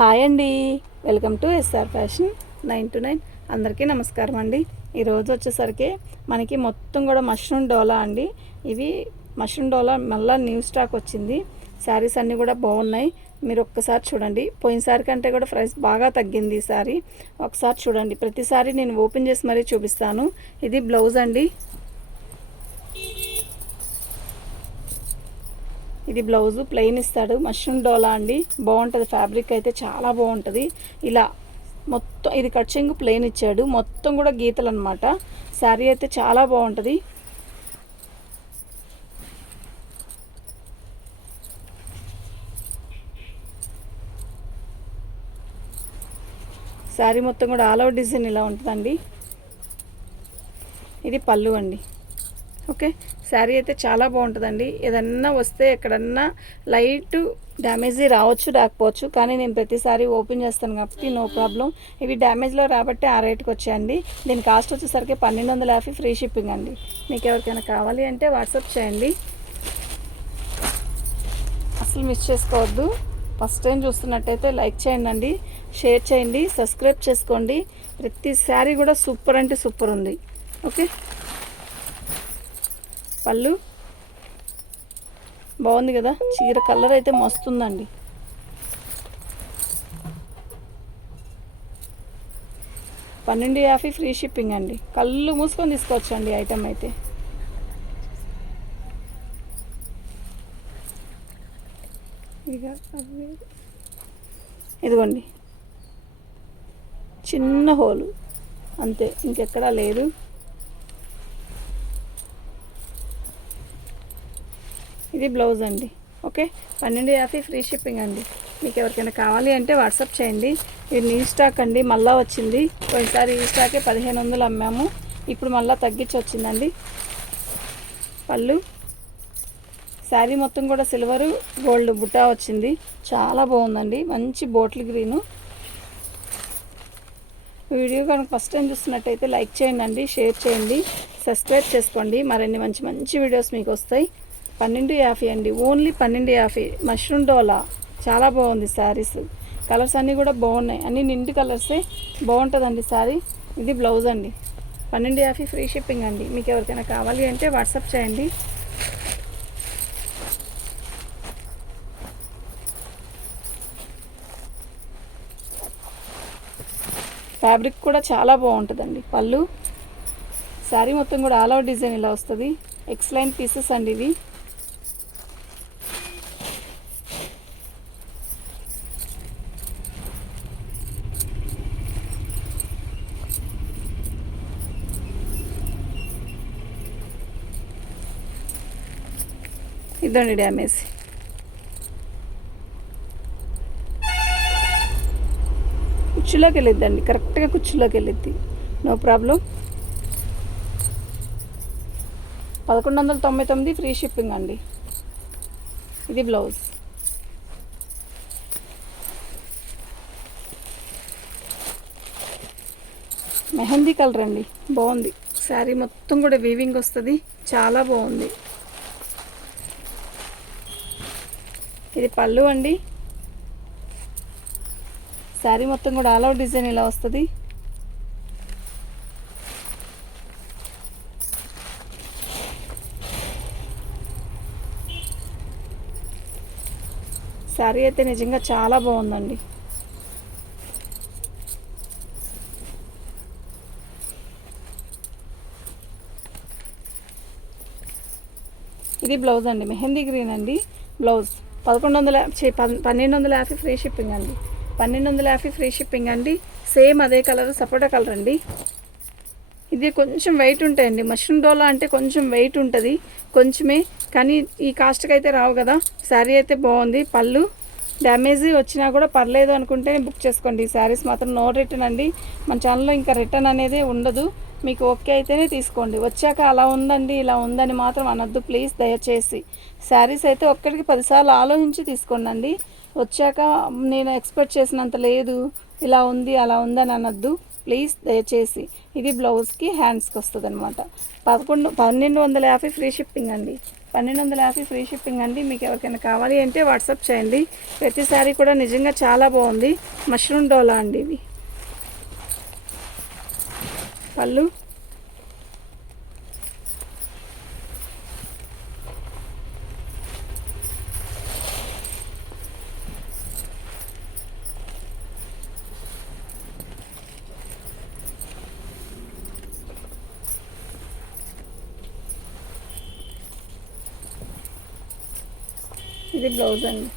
Hi అండి, welcome to SR fashion 9 to 9. అందరికీ నమస్కారం అండి. ఈరోజు వచ్చేసరికి మనకి మొత్తం కూడా మష్రూమ్ డోలా అండి. ఇవి మష్రూమ్ డోలా మళ్ళీ న్యూ స్టాక్ వచ్చింది. శారీస్ అన్నీ కూడా బాగున్నాయి. మీరు ఒక్కసారి చూడండి. పోయినసారి కంటే కూడా ప్రైస్ బాగా తగ్గింది ఈసారి. ఒకసారి చూడండి. ప్రతిసారి నేను ఓపెన్ చేసి మరీ చూపిస్తాను. ఇది బ్లౌజ్ అండి. ఇది బ్లౌజు ప్లెయిన్ ఇస్తాడు. మష్రూమ్ డోలా అండి, బాగుంటుంది. ఫ్యాబ్రిక్ అయితే చాలా బాగుంటుంది. ఇలా మొత్తం ఇది కట్చింగ్ ప్లెయిన్ ఇచ్చాడు. మొత్తం కూడా గీతలు అనమాట. శారీ అయితే చాలా బాగుంటుంది. శారీ మొత్తం కూడా ఆల్ అవుట్ డిజైన్ ఇలా ఉంటుందండి. ఇది పళ్ళు అండి. ఓకే, శారీ అయితే చాలా బాగుంటుందండి. ఏదన్నా వస్తే ఎక్కడన్నా లైట్ డ్యామేజీ రావచ్చు రాకపోవచ్చు, కానీ నేను ప్రతిసారి ఓపెన్ చేస్తాను కాబట్టి నో ప్రాబ్లం. ఇవి డ్యామేజ్లో రాబట్టి ఆ రేటుకి వచ్చాయండి. దీని కాస్ట్ వచ్చేసరికి 1250 ఫ్రీ షిప్పింగ్ అండి. మీకు ఎవరికైనా కావాలి అంటే వాట్సాప్ చేయండి. అసలు మిస్ చేసుకోవద్దు. ఫస్ట్ టైం చూస్తున్నట్టయితే లైక్ చేయండి, షేర్ చేయండి, సబ్స్క్రైబ్ చేసుకోండి. ప్రతి శారీ కూడా సూపర్ అంటే సూపర్ ఉంది. ఓకే, పళ్ళు బాగుంది కదా. చీర కలర్ అయితే మస్తుందండి. $1250 ఫ్రీ షిప్పింగ్ అండి. కళ్ళు మూసుకొని తీసుకోవచ్చండి ఐటమ్ అయితే. ఇదిగోండి, చిన్న హోలు అంతే, ఇంకెక్కడా లేదు. ఇది బ్లౌజ్ అండి. ఓకే, 1250 ఫ్రీ షిప్పింగ్ అండి. మీకు ఎవరికైనా కావాలి అంటే వాట్సాప్ చేయండి. ఇది న్యూ స్టాక్ అండి, మళ్ళీ వచ్చింది. పోయినసారి ఈ స్టాకే 1500 అమ్మాము, ఇప్పుడు మళ్ళీ తగ్గించి వచ్చిందండి. పళ్ళు శారీ మొత్తం కూడా సిల్వరు గోల్డ్ బుట్టా వచ్చింది. చాలా బాగుందండి, మంచి బాటిల్ గ్రీను. వీడియో కనుక ఫస్ట్ టైం చూస్తున్నట్టయితే లైక్ చేయండి, షేర్ చేయండి, సబ్స్క్రైబ్ చేసుకోండి. మరిన్ని మంచి మంచి వీడియోస్ మీకు వస్తాయి. 1250 అండి, ఓన్లీ 1250. మష్రూమ్ డోలా చాలా బాగుంది. శారీస్ కలర్స్ అన్నీ కూడా బాగున్నాయి, అన్నీ నిండు కలర్సే. బాగుంటుందండి శారీ. ఇది బ్లౌజ్ అండి. 1250 ఫ్రీ షిప్పింగ్ అండి. మీకు ఎవరికైనా కావాలి అంటే వాట్సాప్ చేయండి. ఫ్యాబ్రిక్ కూడా చాలా బాగుంటుందండి. పళ్ళు శారీ మొత్తం కూడా ఆల్ అవుట్ డిజైన్ ఇలా వస్తుంది. ఎక్స్లైన్ పీసెస్ అండి ఇవి. ఇదండి డ్యామేజ్. కుచ్చులోకి వెళ్ళిద్దండి, కరెక్ట్గా కుచ్చులోకి వెళ్ళిద్ది, నో ప్రాబ్లం. 1199 ఫ్రీ షిప్పింగ్ అండి. ఇది బ్లౌజ్. మెహందీ కలర్ అండి, బాగుంది. శారీ మొత్తం కూడా వీవింగ్ వస్తుంది, చాలా బాగుంది. ఇది పళ్ళు అండి. శారీ మొత్తం కూడా ఆల్ అవుట్ డిజైన్ ఇలా వస్తుంది. శారీ అయితే నిజంగా చాలా బాగుందండి. ఇది బ్లౌజ్ అండి, మెహందీ గ్రీన్ అండి. బ్లౌజ్ 1250 ఫ్రీ షిప్పింగ్ అండి. 1250 ఫ్రీ షిప్పింగ్ అండి. సేమ్ అదే కలర్, సపోటా కలర్ అండి. ఇది కొంచెం వెయిట్ ఉంటాయండి. మష్రూమ్ డోలా అంటే కొంచెం వెయిట్ ఉంటుంది, కొంచెమే, కానీ ఈ కాస్ట్కి అయితే రావు కదా. శారీ అయితే బాగుంది. పళ్ళు డ్యామేజీ వచ్చినా కూడా పర్లేదు అనుకుంటే బుక్ చేసుకోండి. ఈ శారీస్ మాత్రం నో రిటర్న్ అండి. మన ఛానల్లో ఇంకా రిటర్న్ అనేది ఉండదు. మీకు ఓకే అయితేనే తీసుకోండి. వచ్చాక అలా ఉందండి ఇలా ఉందని మాత్రం అనొద్దు ప్లీజ్, దయచేసి. శారీస్ అయితే ఒక్కడికి 10 సార్లు ఆలోచించి తీసుకోండి. వచ్చాక నేను ఎక్స్పెక్ట్ చేసినంత లేదు, ఇలా ఉంది అలా ఉందని అనొద్దు ప్లీజ్, దయచేసి. ఇది బ్లౌజ్కి హ్యాండ్స్కి వస్తుంది అనమాట. 1250 ఫ్రీ షిప్పింగ్ అండి. 1250 ఫ్రీ షిప్పింగ్ అండి. మీకు ఎవరికైనా కావాలి అంటే వాట్సాప్ చేయండి. ప్రతి శారీ కూడా నిజంగా చాలా బాగుంది. మష్రూమ్ డోలా అండి ఇవి. పళ్ళు ఇది బ్లౌజ్ అండి.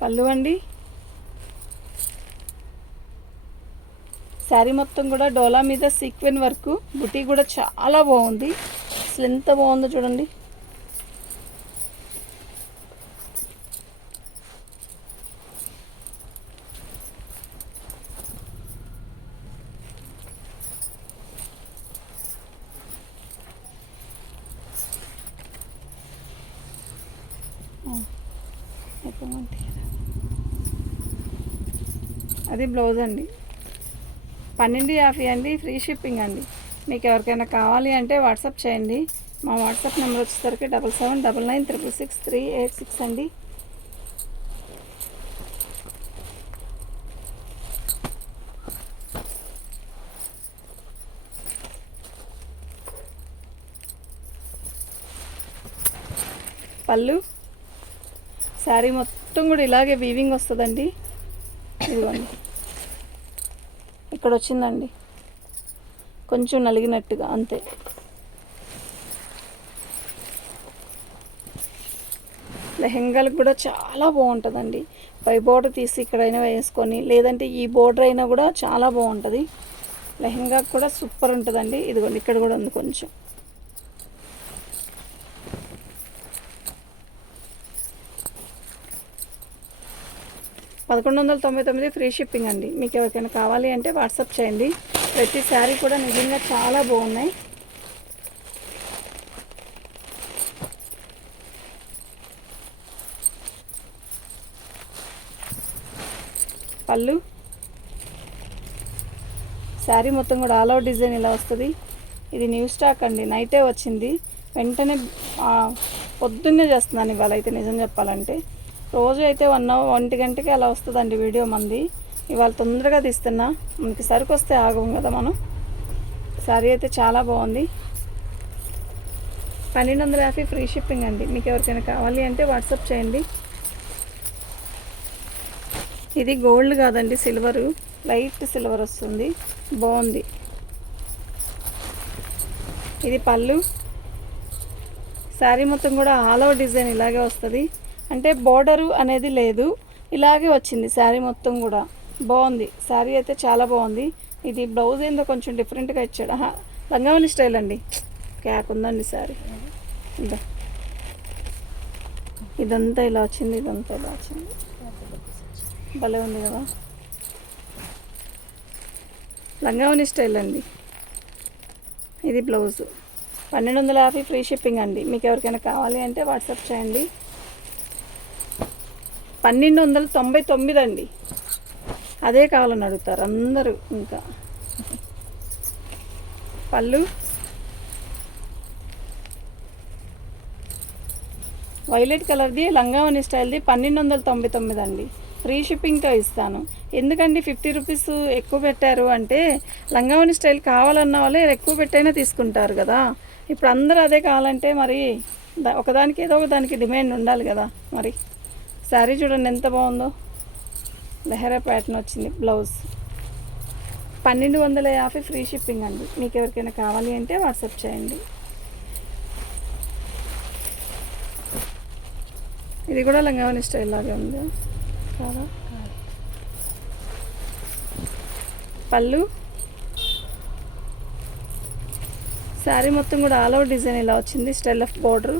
పళ్ళు అండి. శారీ మొత్తం కూడా డోలా మీద సీక్వెన్ వర్క్, బుటీ కూడా చాలా బాగుంది. అసలు ఎంత బాగుందో చూడండి. అది బ్లౌజ్ అండి. 1250 అండి. ఫ్రీ షిప్పింగ్ అండి. మీకు ఎవరికైనా కావాలి అంటే వాట్సాప్ చేయండి. మా వాట్సాప్ నెంబర్ వచ్చేసరికి 7799666386 అండి. పళ్ళు శారీ మొత్తం కూడా ఇలాగే వీవింగ్ వస్తుందండి. ఇదిగోండి, ఇక్కడ వచ్చిందండి కొంచెం నలిగినట్టుగా అంతే. లెహెంగాలకు కూడా చాలా బాగుంటుందండి. పై బోర్డర్ తీసి ఇక్కడైనా వేసుకొని, లేదంటే ఈ బోర్డర్ అయినా కూడా చాలా బాగుంటుంది. లెహెంగాకు కూడా సూపర్ ఉంటుందండి. ఇదిగోండి, ఇక్కడ కూడా ఉంది కొంచెం. $1199 ఫ్రీ షిప్పింగ్ అండి. మీకు ఎవరికైనా కావాలి అంటే వాట్సాప్ చేయండి. ప్రతి శారీ కూడా నిజంగా చాలా బాగున్నాయి. పళ్ళు శారీ మొత్తం కూడా ఆల్ అవుట్ డిజైన్ ఇలా వస్తుంది. ఇది న్యూ స్టాక్ అండి, నైటే వచ్చింది. వెంటనే పొద్దున్నే చేస్తున్నాను ఇవాళ అయితే, నిజం చెప్పాలంటే. రోజు అయితే 1 గంటకి అలా వస్తుందండి వీడియో మంది. ఇవాళ తొందరగా తీస్తున్నా, మనకి సరుకు వస్తే ఆగం కదా మనం. శారీ అయితే చాలా బాగుంది. 1250 ఫ్రీ షిప్పింగ్ అండి. మీకు ఎవరికైనా కావాలి అంటే వాట్సాప్ చేయండి. ఇది గోల్డ్ కాదండి, సిల్వరు, లైట్ సిల్వర్ వస్తుంది, బాగుంది. ఇది పళ్ళు. శారీ మొత్తం కూడా ఆల్ ఓవర్ డిజైన్ ఇలాగే వస్తుంది. అంటే బోర్డరు అనేది లేదు, ఇలాగే వచ్చింది శారీ మొత్తం కూడా. బాగుంది శారీ అయితే, చాలా బాగుంది. ఇది బ్లౌజ్ ఏందో కొంచెం డిఫరెంట్గా ఇచ్చాడు. లంగావని స్టైల్ అండి. క్యాక్ ఉందండి శారీ. ఇంకా ఇదంతా ఇలా వచ్చింది, ఇదంతా ఇలా వచ్చింది. భలే ఉంది కదా, లంగావని స్టైల్ అండి. ఇది బ్లౌజు. 1250 ఫ్రీ షిప్పింగ్ అండి. మీకు ఎవరికైనా కావాలి అంటే వాట్సాప్ చేయండి. 1299 అండి. అదే కావాలని అడుగుతారు అందరూ. ఇంకా పళ్ళు వైలెట్ కలర్ది, లంగావని స్టైల్ది 1299 అండి. ఫ్రీ షిప్పింగ్తో ఇస్తాను. ఎందుకండి 50 రూపీస్ ఎక్కువ పెట్టారు అంటే, లంగావని స్టైల్ కావాలన్న వాళ్ళే ఎక్కువ పెట్టైనా తీసుకుంటారు కదా. ఇప్పుడు అందరూ అదే కావాలంటే మరి ఒకదానికి ఏదో ఒక దానికి డిమాండ్ ఉండాలి కదా. మరి శారీ చూడండి ఎంత బాగుందో, లెహరా ప్యాటర్న్ వచ్చింది. బ్లౌజ్ 1250 ఫ్రీ షిప్పింగ్ అండి. మీకు ఎవరికైనా కావాలి అంటే వాట్సాప్ చేయండి. ఇది కూడా లంగావని స్టైల్ లాగే ఉంది కదా. పళ్ళు శారీ మొత్తం కూడా ఆల్ ఓవర్ డిజైన్ ఇలా వచ్చింది, style of border.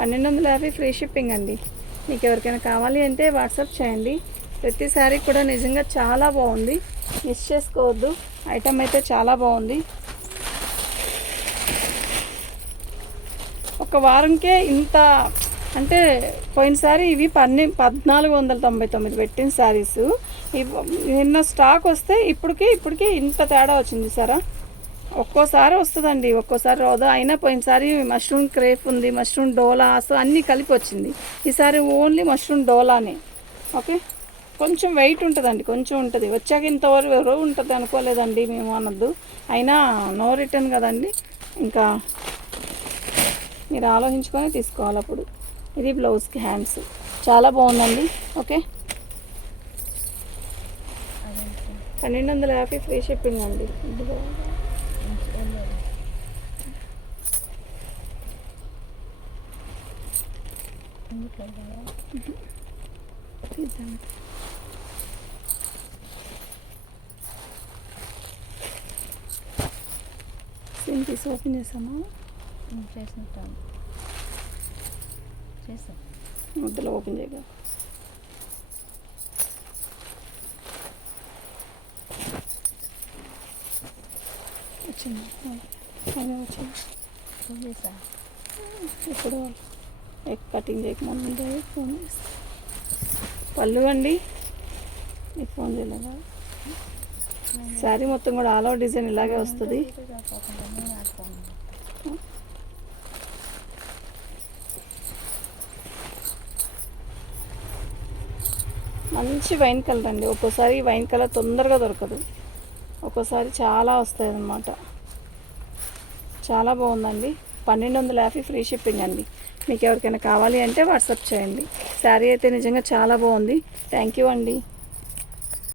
$1250 free shipping అండి. మీకు ఎవరికైనా కావాలి అంటే వాట్సాప్ చేయండి. ప్రతి శారీ కూడా నిజంగా చాలా బాగుంది, మిస్ చేసుకోవద్దు. ఐటమ్ అయితే చాలా బాగుంది. ఒక వారంకే ఇంత అంటే పోయినసారి ఇవి 1499 పెట్టిన శారీస్ నిన్న స్టాక్ వస్తే ఇప్పటికి ఇంత తేడా వచ్చింది సరా. ఒక్కోసారి వస్తుందండి, ఒక్కోసారి రాదు. అయినా పోయినసారి మష్రూమ్ క్రేప్ ఉంది, మష్రూమ్ డోలాస్ అన్నీ కలిపి వచ్చింది. ఈసారి ఓన్లీ మష్రూమ్ డోలానే. ఓకే, కొంచెం వెయిట్ ఉంటుందండి, కొంచెం ఉంటుంది. వచ్చాక ఇంతవరకు ఎవరో ఉంటుంది అనుకోలేదండి మేము అనొద్దు. అయినా నో రిటర్న్ కదండి, ఇంకా మీరు ఆలోచించుకొని తీసుకోవాలి అప్పుడు. ఇది బ్లౌజ్కి హ్యాండ్స్ చాలా బాగుందండి. ఓకే, 1250 ఫ్రీ షిప్పింగ్ అండి. సేమ్ పీస్ ఓపెన్ చేసామా? చేసాం ముద్దలో ఓపెన్ చేయగా వచ్చింది. వచ్చింది ఇప్పుడు ఎగ్ కటింగ్ చేయకముందు ఫోన్ చేస్తాను. పళ్ళు అండి, మీకు ఫోన్ చేయలేదా? శారీ మొత్తం కూడా ఆల్ ఓవర్ డిజైన్ ఇలాగే వస్తుంది. మంచి వైన్ కలర్ అండి. ఒక్కోసారి వైన్ కలర్ తొందరగా దొరకదు, ఒక్కోసారి చాలా వస్తాయి అన్నమాట. చాలా బాగుందండి. 1250 ఫ్రీ షిప్పింగ్ అండి. మీకు ఎవరికైనా కావాలి అంటే వాట్సాప్ చేయండి. శారీ అయితే నిజంగా చాలా బాగుంది. థ్యాంక్ యూ అండి.